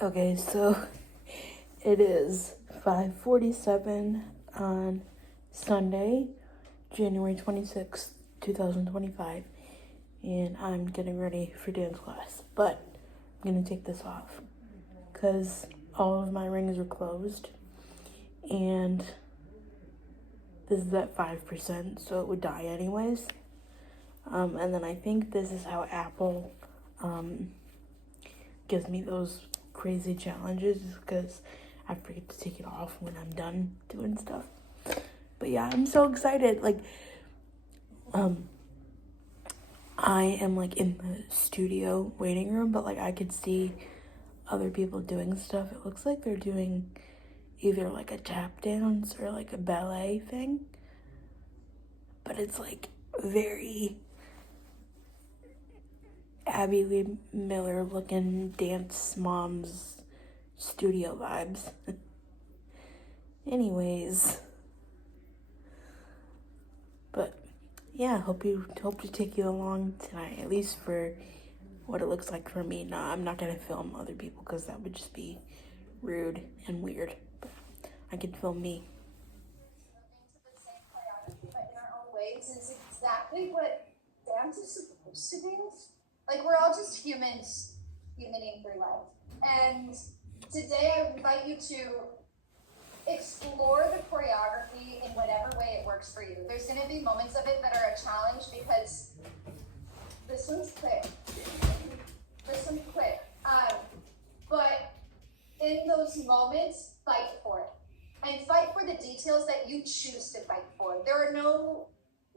Okay, so it is 5:47 on Sunday, January 26th, 2025, and I'm getting ready for dance class. But I'm gonna take this off because all of my rings are closed, and this is at 5%, so it would die anyways. And then I think this is how Apple gives me those crazy challenges, because I forget to take it off when I'm done doing stuff. But yeah, I'm so excited. Like, I am like in the studio waiting room, but like I could see other people doing stuff. It looks like they're doing either like a tap dance or like a ballet thing, but it's like very Abby Lee Miller looking dance moms studio vibes. Anyways, but yeah, hope to take you along tonight, at least for what it looks like for me. No, I'm not gonna film other people because that would just be rude and weird. But I can film me. The same choreography, but in our own ways, is exactly what dance is supposed to do. Like, we're all just humans humaning through life. And today I invite you to explore the choreography in whatever way it works for you. There's going to be moments of it that are a challenge because this one's quick. But in those moments, fight for it. And fight for the details that you choose to fight for. There are no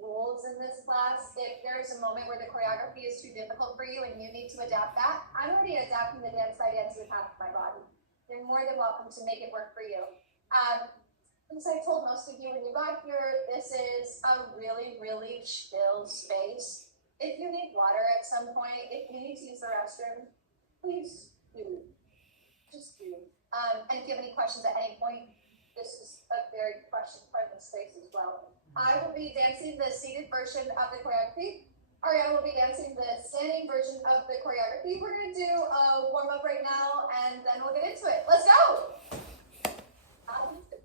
rules in this class. If there is a moment where the choreography is too difficult for you and you need to adapt that, I'm already adapting the dance by dance with half of my body. You're more than welcome to make it work for you. As I told most of you when you got here, this is a really, really chill space. If you need water at some point, if you need to use the restroom, please do. Just do. And if you have any questions at any point, this is a very question-friendly space as well. I will be dancing the seated version of the choreography. Ariana will be dancing the standing version of the choreography. We're going to do a warm-up right now, and then we'll get into it. Let's go!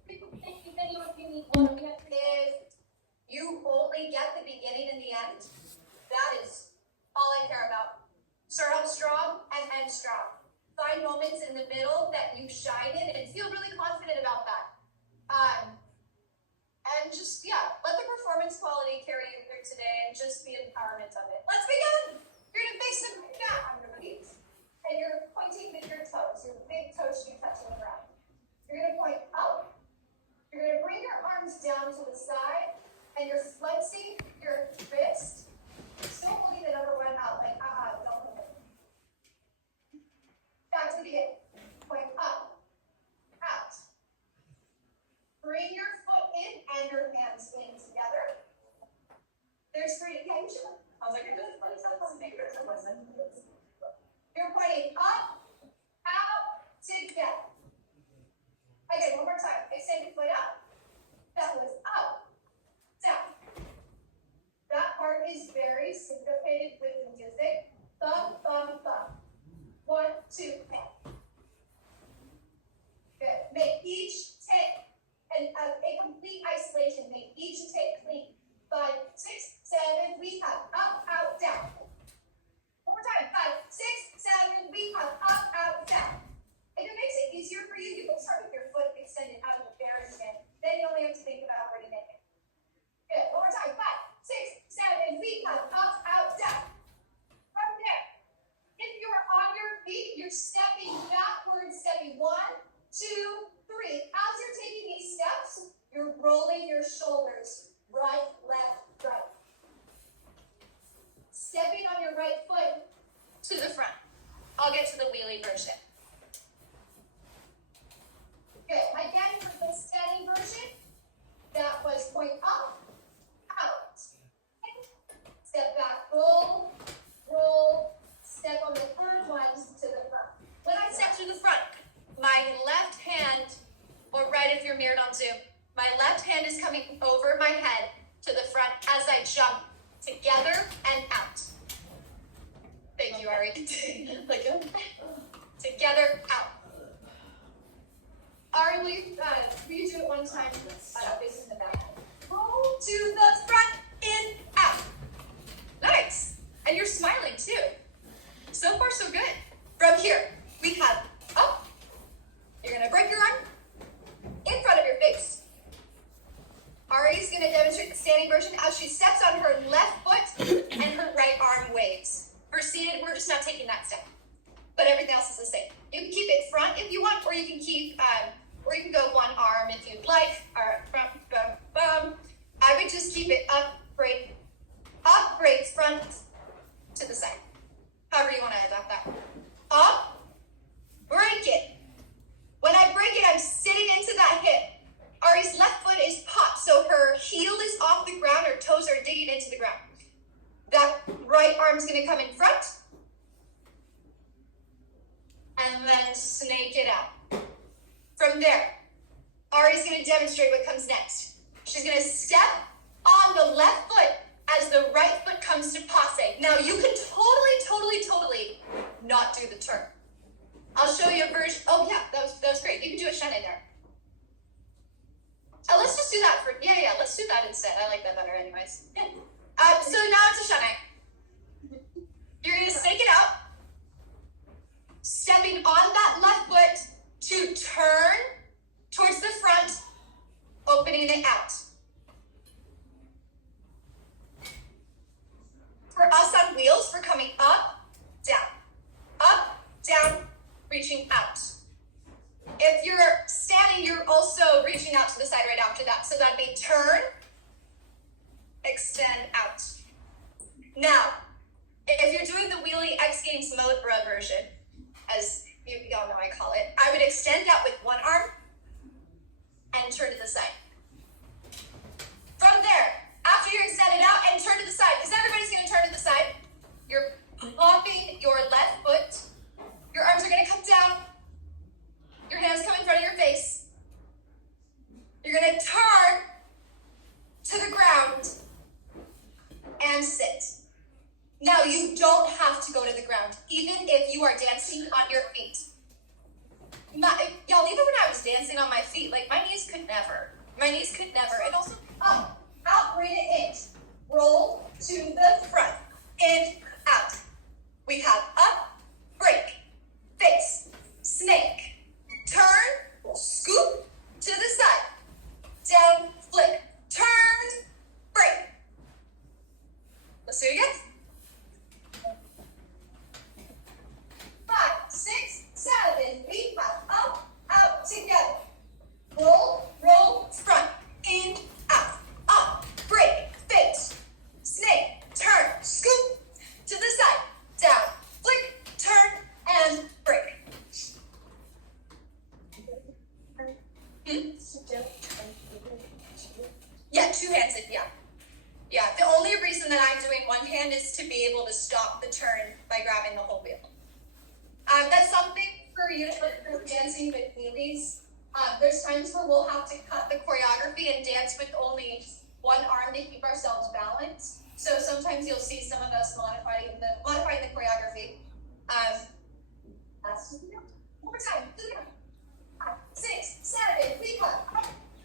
If you only get the beginning and the end, that is all I care about. Start out strong and end strong. Find moments in the middle that you shine in and feel really confident about that. And just, let the performance quality carry you through today and just the empowerment of it. Let's begin. You're going to face them down on your feet. And you're pointing with your toes. Your big toes should be touching the ground. You're going to point up. You're going to bring your arms down to the side. And you're flexing your wrist. Still holding the number one out. Like, don't move it. Back to the beginning. Point up. Out. Bring your foot in and your hands in together. There's three occasions. I was like, you're pointing up, out, together. Okay, one more time. Extend your foot up. That was up, down. That part is very syncopated with the music. Thumb, thumb, thumb. 1, 2, 10. Good. Make each take and a complete isolation. Make each take clean. 5, 6, 7, we have up, out, down. One more time. 5, 6, 7, we have up, out, down. If it makes it easier for you, you can start with your foot extended out of the bare skin. Then you only have to think about where to make it. Good. One more time. 5, 6, 7, we have up, out, down. From there, if you are on your feet, you're stepping backwards, stepping 1, 2, 3. As you're taking these steps, you're rolling your shoulders. Right, left, right. Stepping on your right foot to the front. I'll get to the wheelie version. Good. Again, for the standing version, that was point up, out. Step back, roll, roll. Step on the third one to the front. When I step to the front, my left hand, or right if you're mirrored on Zoom, my left hand is coming over my head to the front as I jump together and out. Thank you, Ari. Together, out. Ari, will you do it one time? Facing the back. Roll to the front, in, out. Nice. And you're smiling too. So far, so good. From here, we have up. You're gonna break your arm in front of your face. Ari's gonna demonstrate the standing version as she steps on her left foot and her right arm waves. For seated, we're just not taking that step, but everything else is the same. You can keep it front if you want, or you can keep, or you can go one arm if you'd like. Or front, bum, bum. I would just keep it up, break, front to the side. However you want to adopt that. Up, break it. When I break it, I'm sitting into that hip. Ari's left foot is popped, so her heel is off the ground, her toes are digging into the ground. That right arm's gonna come in front, and then snake it out. From there, Ari's gonna demonstrate what comes next. She's gonna step on the left foot as the right foot comes to passe. Now you can totally not do the turn. I'll show you a version. Oh yeah, that was great. You can do a shane there. Let's just do that for, yeah, let's do that instead. I like that better anyways. Yeah. So now it's a shane. You're gonna snake it out. Stepping on that left foot to turn towards the front, opening it out. For us on wheels, we're coming up, down, reaching out. If you're standing, you're also reaching out to the side right after that. So that'd be turn, extend out. Now, if you're doing the wheelie X Games Modra version, as you all know I call it, I would extend out with one arm and turn to the side. From there, after you're extended out and turn to the side, because everybody's going to turn to the side, you're popping your left foot. Your arms are going to come down. Your hands come in front of your face. You're going to turn to the ground and sit. Now, you don't have to go to the ground, even if you are dancing on your feet. Y'all, even when I was dancing on my feet, like my knees could never. And also up, out, bring it in. Roll to the front, in, out. We have up, break, face, snake, turn, scoop to the side, down, flick, turn, break. Let's do it again. 5, 6, 7, 8, 5, up, out, together. Roll, front, in, out, break, face, snake, turn, scoop, to the side, down, flick, turn, and break. Yeah, two hands, yeah. The only reason that I'm doing one hand is to be able to stop the turn by grabbing the whole wheel. That's something for you for dancing with wheelies. There's times where we'll have to cut the choreography and dance with only one arm to keep ourselves balanced. So sometimes you'll see some of us modifying the choreography. One more time. 5, 6, 7, 8, 5,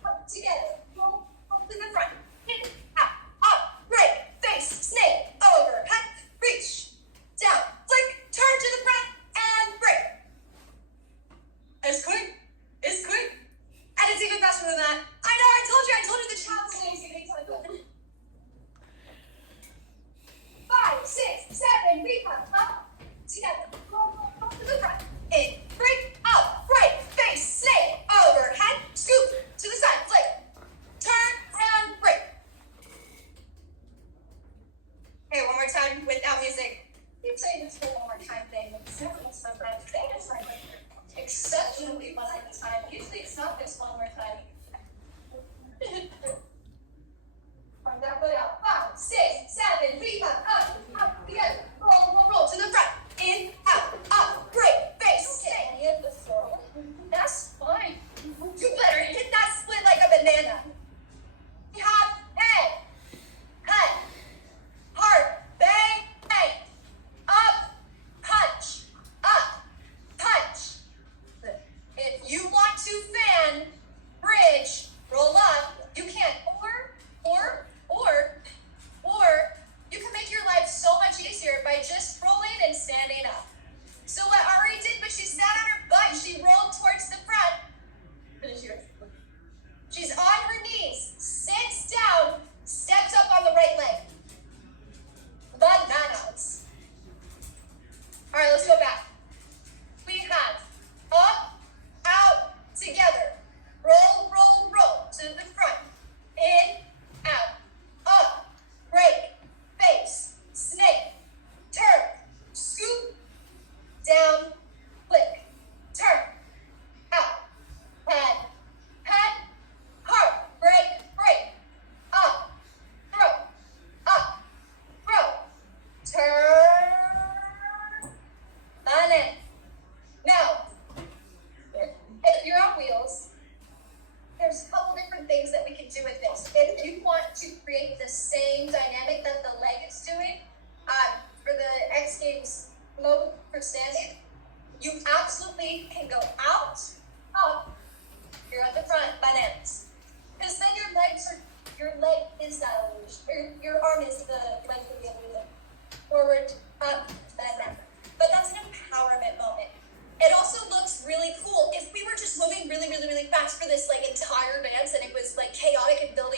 up, together. Roll to the front. In, out, up, break, face, snake, over, reach, down, flick, turn to the front, and break. It's quick. And it's even faster than that. I know, I told you the challenge is going to be like 5, 6, 7, 8, 5, up, together. Roll to the front. In, break, up, break, face, snake, overhead, scoop, to the side, flick, turn, and break. Okay, one more time without music. Keep saying this whole one more time thing. Sometimes they just like exceptionally behind the time. Usually it's not this one more time. From that foot out. 5, 6, 7, 3, 5, up, together. Roll to the if you want to create the same dynamic that the leg is doing, for the X Games mode for standing, you absolutely can go out, up, you're at the front, bananas. Because then your leg is that illusion, your arm is the length of the illusion. Forward, up, banana. But that's an empowerment moment. It also looks really cool if we were just moving really, really, really fast for this like entire dance and it was like chaotic and building.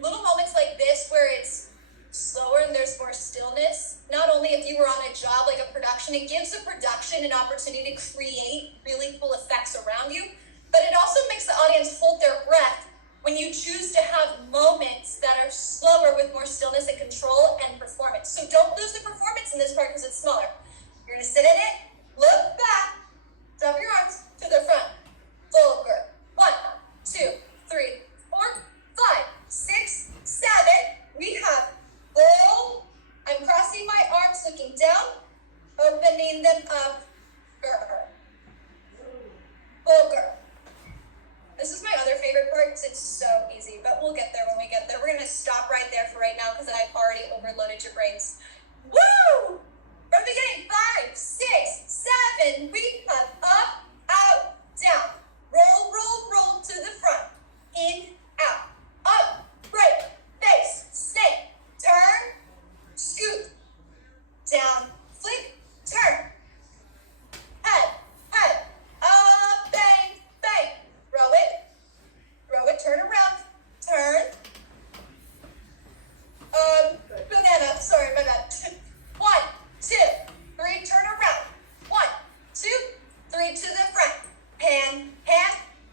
Little moments like this where it's slower and there's more stillness. Not only if you were on a job like a production, it gives the production an opportunity to create really cool effects around you, but it also makes the audience hold their breath when you choose to have moments that are slower with more stillness and control and performance. So don't lose the performance in this part because it's smaller. You're gonna sit in it, look back, drop your arms to the front, forward. 1, 2, 3, 4, 5, 6, 7. We have roll. I'm crossing my arms, looking down, opening them up. Bulgur. This is my other favorite part because it's so easy, but we'll get there when we get there. We're going to stop right there for right now because I've already overloaded your brains. Woo! From the beginning, 5, 6, 7. We have up, out, down. Roll, roll, roll to the front. In, out. Up, break, face, snake. Turn, scoop. Down, flick, turn. Head, up, bang, bang. Row it, turn around, turn. Banana, sorry, my bad. 1, 2, 3, turn around. 1, 2, 3 to the front. Hand,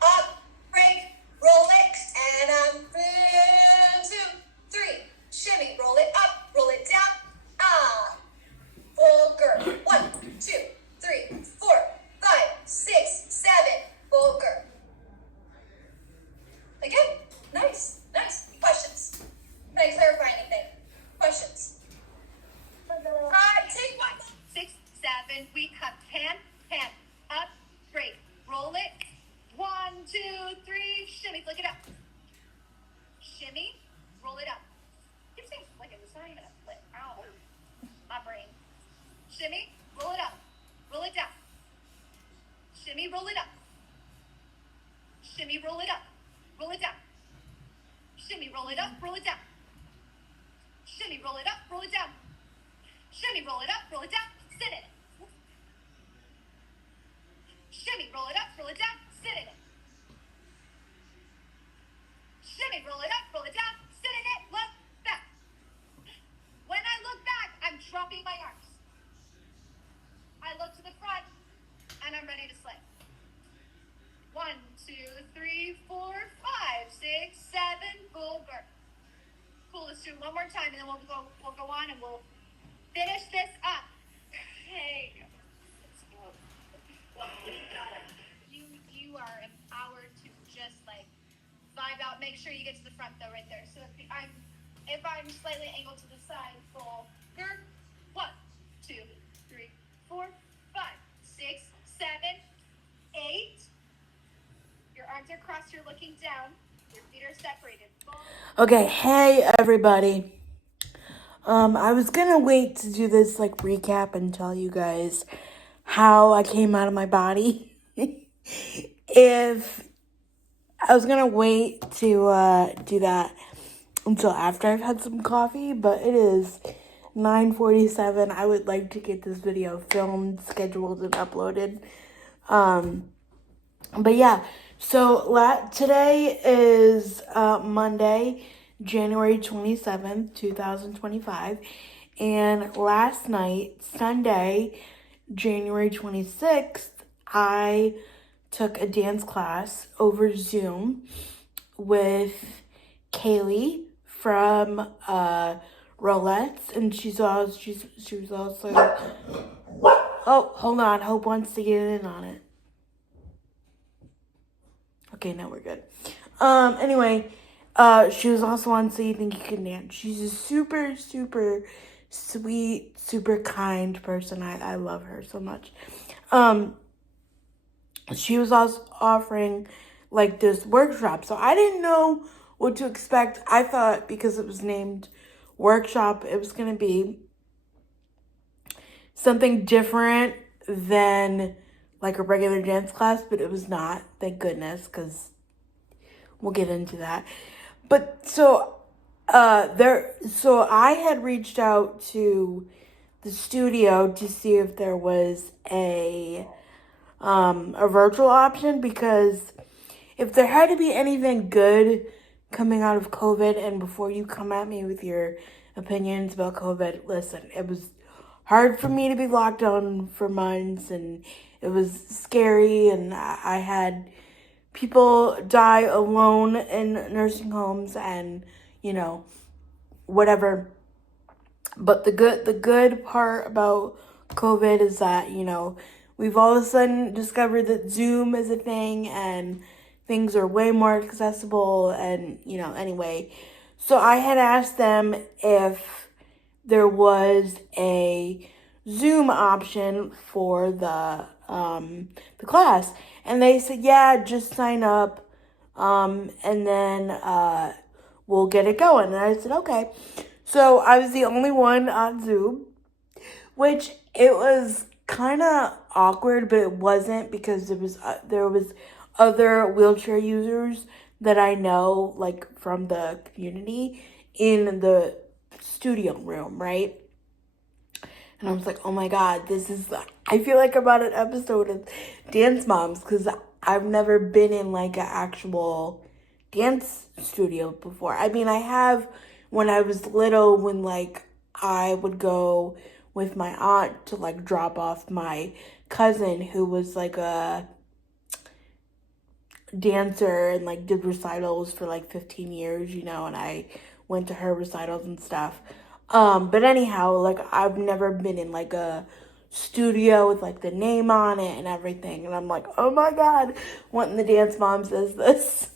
up, break, roll it, and 2, 3. Shimmy, roll it up, roll it down. Bulgur. 1, 2, 3, 4, 5, 6, 7. Bulgur. Again, nice. Questions? Can I clarify anything? Questions? Take 1. 6, 7. We cut hand, up, break, roll it. 1, 2, 3. Shimmy, flick it up. Shimmy, roll it up. Keep saying flick it. It's not even a flick. Ow, my brain. Shimmy, roll it up. Roll it down. Shimmy, roll it up. Shimmy, roll it up. Roll it down. Shimmy, roll it up. Roll it down. Shimmy, roll it up. Roll it down. Shimmy, roll it up. Roll it down. Sit in it. Shimmy, roll it up. Roll it down. Sit in it. Shimmy, roll it up. Roll it down. Sit in it. Look back. When I look back, I'm dropping my arms. I look to the front, and I'm ready to slay. 1, 2, 3, 4, 5, 6, 7. Bulgur. Cool. Let's do it one more time, and then we'll go on, and we'll finish this up. Okay. Let's go. You are empowered to just like vibe out. Make sure you get to the front though, right there. So if I'm slightly angled to the side, Bulgur. 1, 2, 3, 4, 5, 6, 7, 8. Your arms are crossed. You're looking down. Your feet are separated. Okay, hey everybody. I was gonna wait to do this like recap and tell you guys how I came out of my body. If I was gonna wait to do that until after I've had some coffee, but it is 9:47. I would like to get this video filmed, scheduled, and uploaded. But yeah, so today is Monday, January 27th, 2025. And last night, Sunday, January 26th, I took a dance class over Zoom with Kaylee from Rolettes, and she was also, oh, hold on, Hope wants to get in on it. Okay, now we're good. Anyway, she was also on So You Think You Can Dance. She's a super, super sweet, super kind person. I love her so much. She was also offering like this workshop. So I didn't know what to expect. I thought because it was named workshop, it was going to be something different than like a regular dance class, but it was not. Thank goodness, because we'll get into that. But so I had reached out to the studio to see if there was a virtual option, because if there had to be anything good coming out of COVID, and before you come at me with your opinions about COVID, listen, it was hard for me to be locked down for months, and it was scary, and I had people die alone in nursing homes, and whatever. But the good part about COVID is that we've all of a sudden discovered that Zoom is a thing, and things are way more accessible, and anyway. So I had asked them if there was a Zoom option for the class, and they said, yeah, just sign up, and then we'll get it going. And I said, okay. So I was the only one on Zoom, which it was kind of awkward, but it wasn't, because there was other wheelchair users that I know, like from the community, in the studio room, right? And I was like, oh my God, I feel like I'm on an episode of Dance Moms, because I've never been in like an actual dance studio before. I mean, I have when I was little, when like I would go with my aunt to like drop off my cousin who was like a dancer and like did recitals for like 15 years, and I went to her recitals and stuff. But anyhow, like I've never been in like a studio with like the name on it and everything, and I'm like, oh my God, what in the Dance Moms is this?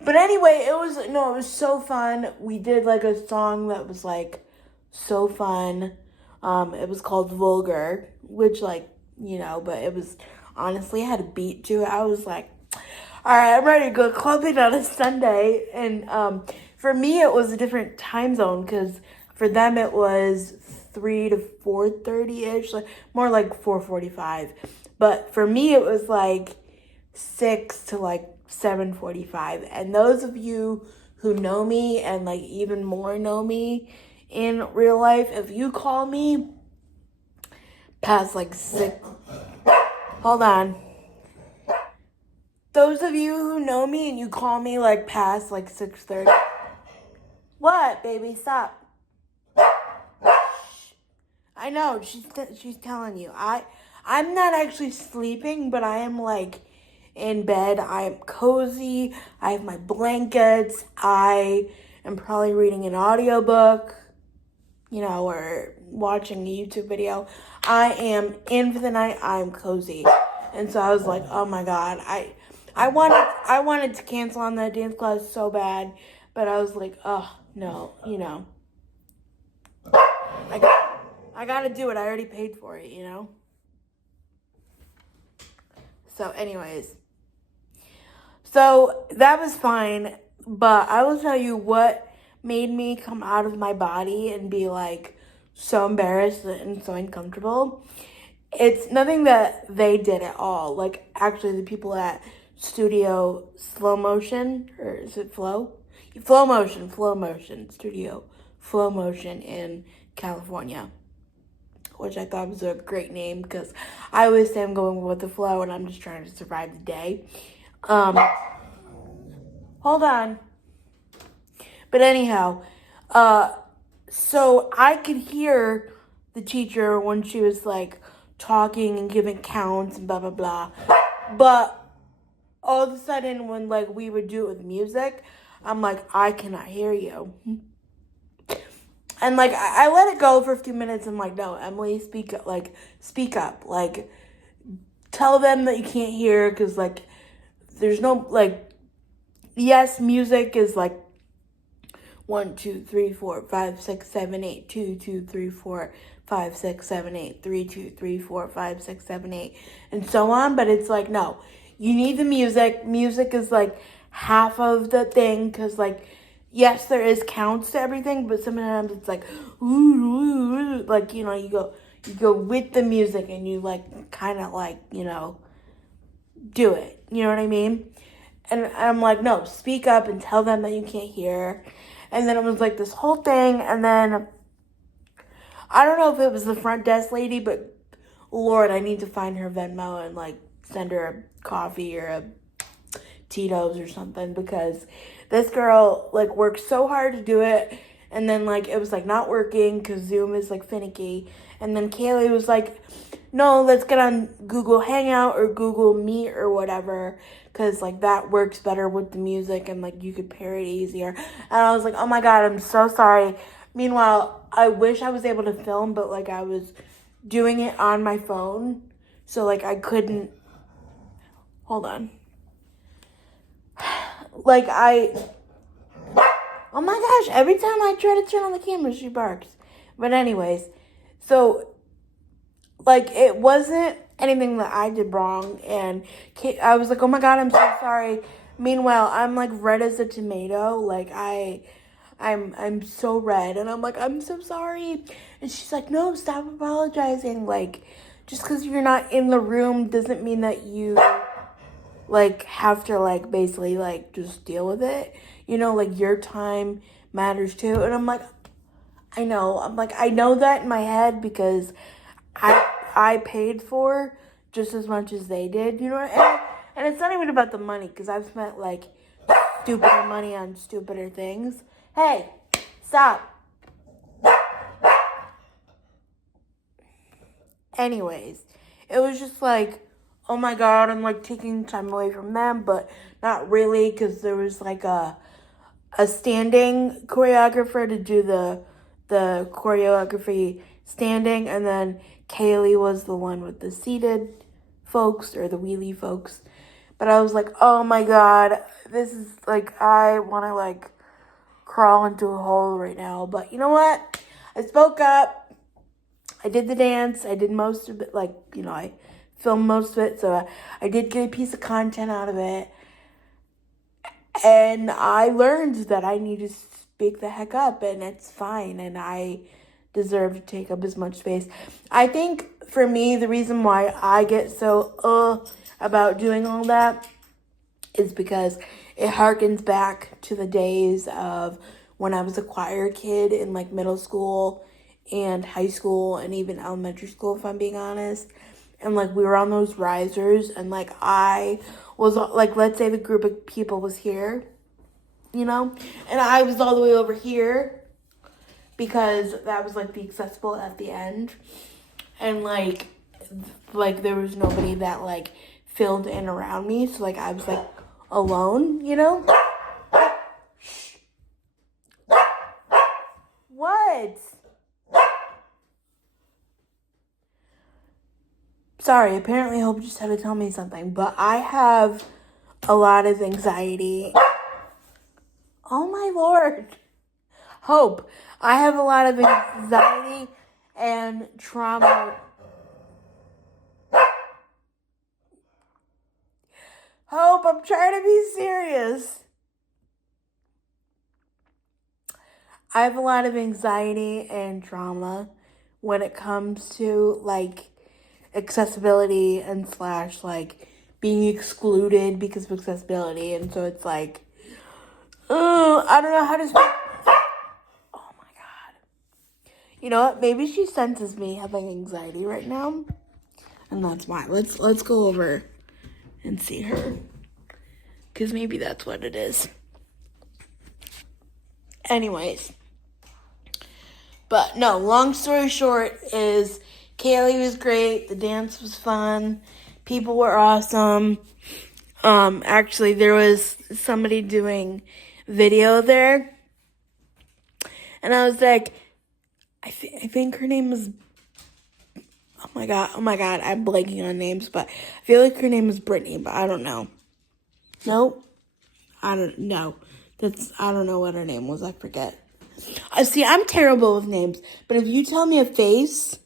But anyway, it was so fun. We did like a song that was like so fun. It was called Vulgar, which like, but it was honestly, it had a beat to it. I was like, all right, I'm ready to go clubbing on a Sunday. And for me, it was a different time zone, because for them it was 3 to 4:30-ish, like more like 4:45. But for me, it was like 6 to like 7:45. And those of you who know me and like even more know me in real life, if you call me past like 6, hold on. Those of you who know me and you call me like past like 6:30. What, baby? Stop. I know, she's telling you. I'm not actually sleeping, but I am like in bed. I am cozy. I have my blankets. I am probably reading an audiobook, or watching a YouTube video. I am in for the night. I'm cozy. And so I was like, oh my God, I wanted to cancel on that dance class so bad, but I was like, oh no, I gotta do it. I already paid for it, So anyways, so that was fine, but I will tell you what made me come out of my body and be like so embarrassed and so uncomfortable. It's nothing that they did at all. Like actually the people at Studio Slow Motion, or is it Flow? Flow Motion, Studio Flow Motion in California, which I thought was a great name, because I always say I'm going with the flow and I'm just trying to survive the day. Hold on. But anyhow, so I could hear the teacher when she was like talking and giving counts and blah, blah, blah. But all of a sudden when like we would do it with music, I'm like, I cannot hear you. And like I let it go for a few minutes. I'm like, no, Emily, speak up. Like tell them that you can't hear, because like there's no like, yes, music is like 1, 2, 3, 4, 5, 6, 7, 8, 2, 2, 3, 4, 5, 6, 7, 8, 3, 2, 3, 4, 5, 6, 7, 8, and so on. But it's like, no, you need the music. Music is like half of the thing, because like, yes, there is counts to everything, but sometimes it's like, ooh, like, you know, you go with the music and you like kind of like, you know, do it. You know what I mean? And I'm like, no, speak up and tell them that you can't hear. And then it was like this whole thing. And then I don't know if it was the front desk lady, but Lord, I need to find her Venmo and like send her a coffee or a Tito's or something, because this girl like worked so hard to do it, and then like it was like not working because Zoom is like finicky. And then Kaylee was like, no, let's get on Google Hangout or Google Meet or whatever, because like that works better with the music and like you could pair it easier. And I was like, oh my God, I'm so sorry. Meanwhile, I wish I was able to film, but like I was doing it on my phone, so like I couldn't. Hold on. Like oh my gosh, every time I try to turn on the camera, she barks. But anyways, so like it wasn't anything that I did wrong, and I was like, oh my God, I'm so sorry. Meanwhile, I'm like red as a tomato, like I'm so red, and I'm like, I'm so sorry. And she's like, no, stop apologizing. Like, just because you're not in the room doesn't mean that you like have to like basically like just deal with it. You know, like your time matters too. And I'm like, I know. I'm like, I know that in my head, because I paid for just as much as they did, you know. And it's not even about the money, because I've spent like stupider money on stupider things. Hey, stop. Anyways, it was just like, oh my God, I'm like taking time away from them, but not really, because there was like a standing choreographer to do the choreography standing, and then Kaylee was the one with the seated folks, or the wheelie folks. But I was like, oh my God, this is like, I want to like crawl into a hole right now. But you know what? I spoke up. I did the dance. I did most of it, like, you know, I filmed most of it, so I did get a piece of content out of it. And I learned that I need to speak the heck up, and it's fine, and I deserve to take up as much space. I think for me, the reason why I get so about doing all that is because it harkens back to the days of when I was a choir kid in like middle school and high school and even elementary school, if I'm being honest. And like we were on those risers, and like I was like, let's say the group of people was here, you know, and I was all the way over here, because that was like the accessible at the end. And like there was nobody that like filled in around me, so like I was like alone, you know. What? Sorry, apparently Hope just had to tell me something, but I have a lot of anxiety. Oh my Lord. Hope, I have a lot of anxiety and trauma. Hope, I'm trying to be serious. I have a lot of anxiety and trauma when it comes to like accessibility and / like being excluded because of accessibility. And so it's like, I don't know how to speak. Oh my God. You know what? Maybe she senses me having anxiety right now, and that's why. Let's go over and see her, because maybe that's what it is. Anyways, but no, long story short is Kaylee was great. The dance was fun. People were awesome. Actually, there was somebody doing video there, and I was like, I think her name was, oh my god, I'm blanking on names, but I feel like her name is Brittany, but I don't know. Nope. I don't know. I don't know what her name was, I forget. See, I'm terrible with names, but if you tell me a face,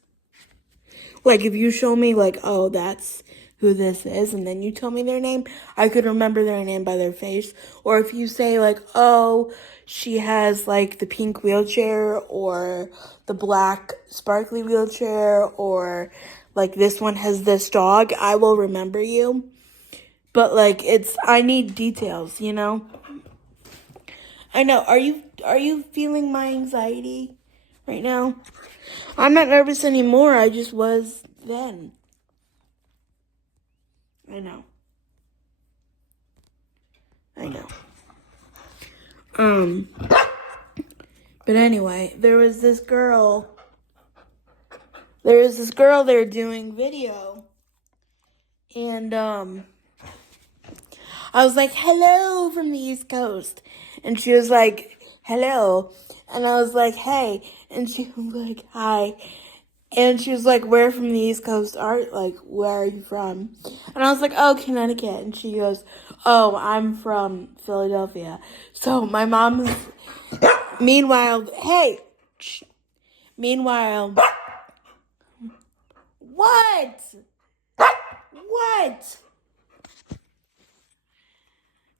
like if you show me like, oh, that's who this is, and then you tell me their name, I could remember their name by their face. Or if you say, like, oh, she has, like, the pink wheelchair, or the black sparkly wheelchair, or, like, this one has this dog, I will remember you. But, like, I need details, you know? I know. Are you feeling my anxiety right now? I'm not nervous anymore. I just was then. I know. But anyway, there was this girl there doing video, and I was like, hello from the East Coast, and she was like, hello, and I was like, hey, and she was like, hi, and she was like, where from the East Coast where are you from? And I was like, oh, Connecticut. And she goes, oh, I'm from Philadelphia. So my mom is, meanwhile, what?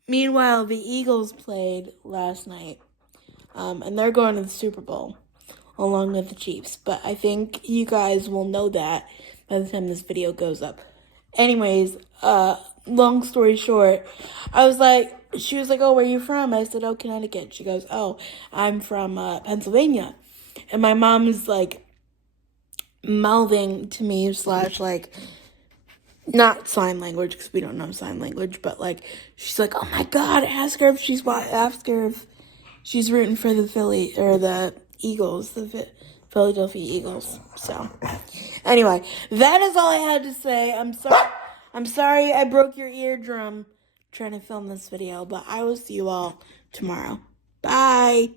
Meanwhile, the Eagles played last night, and they're going to the Super Bowl, along with the Chiefs. But I think you guys will know that by the time this video goes up. Anyways, long story short, she was like, oh, where are you from? I said, oh, Connecticut. She goes, oh, I'm from Pennsylvania. And my mom is like mouthing to me / like, not sign language, because we don't know sign language, but like, she's like, oh my God, ask her if she's rooting for the Eagles, the Philadelphia Eagles. So, anyway, that is all I had to say. I'm sorry I broke your eardrum trying to film this video, but I will see you all tomorrow. Bye.